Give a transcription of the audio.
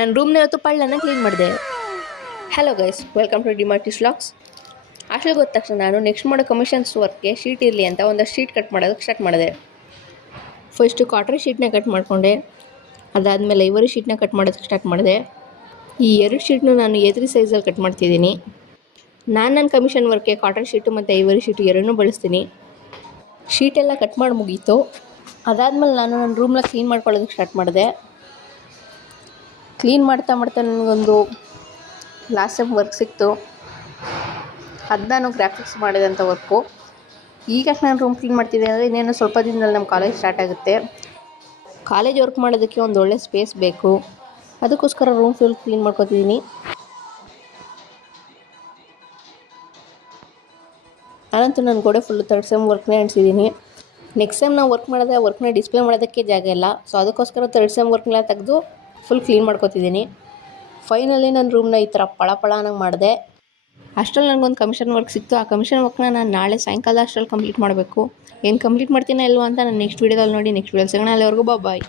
ನಾನು ರೂಮ್ನ ಇವತ್ತು ಪಳ್ಳನ್ನು ಕ್ಲೀನ್ ಮಾಡಿದೆ. ಹಲೋ ಗೈಸ್, ವೆಲ್ಕಮ್ ಟು ಡಿಮಾರ್ಟಿಸ್ ವ್ಲಾಗ್ಸ್. ಅಷ್ಟೇ ಗೊತ್ತ ತಕ್ಷಣ ನಾನು ನೆಕ್ಸ್ಟ್ ಮಾಡೋ ಕಮಿಷನ್ಸ್ ವರ್ಕ್ಗೆ ಶೀಟ್ ಇರಲಿ ಅಂತ ಒಂದಷ್ಟು ಶೀಟ್ ಕಟ್ ಮಾಡೋದಕ್ಕೆ ಸ್ಟಾರ್ಟ್ ಮಾಡಿದೆ. ಫಸ್ಟು ಕಾಟ್ರಿ ಶೀಟ್ನ ಕಟ್ ಮಾಡಿಕೊಂಡೆ. ಅದಾದಮೇಲೆ ಐವರಿ ಶೀಟ್ನ ಕಟ್ ಮಾಡೋದಕ್ಕೆ ಸ್ಟಾರ್ಟ್ ಮಾಡಿದೆ. ಈ 2 ಶೀಟ್ನು ನಾನು A3 ಸೈಜಲ್ಲಿ ಕಟ್ ಮಾಡ್ತಿದ್ದೀನಿ. ನನ್ನ ಕಮಿಷನ್ ವರ್ಕ್ಗೆ ಕಾಟ್ರಿ ಶೀಟು ಮತ್ತು ಐವರಿ ಶೀಟು ಎರಡನ್ನೂ ಬಳಸ್ತೀನಿ. ಶೀಟೆಲ್ಲ ಕಟ್ ಮಾಡಿ ಮುಗೀತು. ಅದಾದಮೇಲೆ ನಾನು ನನ್ನ ರೂಮ್ನ ಕ್ಲೀನ್ ಮಾಡ್ಕೊಳ್ಳೋದಕ್ಕೆ ಸ್ಟಾರ್ಟ್ ಮಾಡಿದೆ. ಕ್ಲೀನ್ ಮಾಡ್ತಾ ನನಗೊಂದು ಲಾಸ್ಟ್ ಟೈಮ್ ವರ್ಕ್ ಸಿಕ್ತು. ಅದು ನಾನು ಗ್ರಾಫಿಕ್ಸ್ ಮಾಡಿದಂಥ ವರ್ಕು. ಈಗ ನಾನು ರೂಮ್ ಕ್ಲೀನ್ ಮಾಡ್ತಿದ್ದೆ ಅಂದರೆ ಇನ್ನೇನು ಸ್ವಲ್ಪ ದಿನದಲ್ಲಿ ನಮ್ಮ ಕಾಲೇಜ್ ಸ್ಟಾರ್ಟ್ ಆಗುತ್ತೆ. ಕಾಲೇಜ್ ವರ್ಕ್ ಮಾಡೋದಕ್ಕೆ ಒಂದು ಒಳ್ಳೆ ಸ್ಪೇಸ್ ಬೇಕು. ಅದಕ್ಕೋಸ್ಕರ ರೂಮ್ ಫುಲ್ ಕ್ಲೀನ್ ಮಾಡ್ಕೊತಿದ್ದೀನಿ. ನಾನಂತೂ ನನ್ನ ಗೋಡೆ ಫುಲ್ಲು 3rd ಸೆಮ್ ವರ್ಕ್ನೇ ಅಂಟಿಸಿದ್ದೀನಿ. ನೆಕ್ಸ್ಟ್ ಟೈಮ್ ನಾವು ವರ್ಕ್ ಮಾಡಿದ್ರೆ ವರ್ಕ್ನ ಡಿಸ್ಪ್ಲೇ ಮಾಡೋದಕ್ಕೆ ಜಾಗ ಇಲ್ಲ. ಸೊ ಅದಕ್ಕೋಸ್ಕರ 3rd ಸೆಮ್ ವರ್ಕ್ನ ತೆಗೆದು ಫುಲ್ ಕ್ಲೀನ್ ಮಾಡ್ಕೊತಿದ್ದೀನಿ. ಫೈನಲಿ ನನ್ನ ರೂಮ್ನ ಈ ಥರ ಪಳ ಅನ್ನಂಗೆ ಮಾಡಿದೆ. ಅಷ್ಟರಲ್ಲಿ ನನಗೊಂದು ಕಮಿಷನ್ ವರ್ಕ್ ಸಿಕ್ತು. ಆ ಕಮಿಷನ್ ವರ್ಕ್ನ ನಾನು ನಾಳೆ ಸಾಯಂಕಾಲ ಅಷ್ಟರಲ್ಲಿ ಕಂಪ್ಲೀಟ್ ಮಾಡಬೇಕು. ಏನು ಕಂಪ್ಲೀಟ್ ಮಾಡ್ತೀನೋ ಇಲ್ವೋ ಅಂತ ನಾನು ನೆಕ್ಸ್ಟ್ ವೀಡಿಯೋದಲ್ಲಿ ನೋಡಿ ನೆಕ್ಸ್ಟ್ ವೀಡಿಯೋದಲ್ಲಿ ಸಿಗೋಣ. ಅಲ್ಲಿವರೆಗೂ ಬಾಯ್.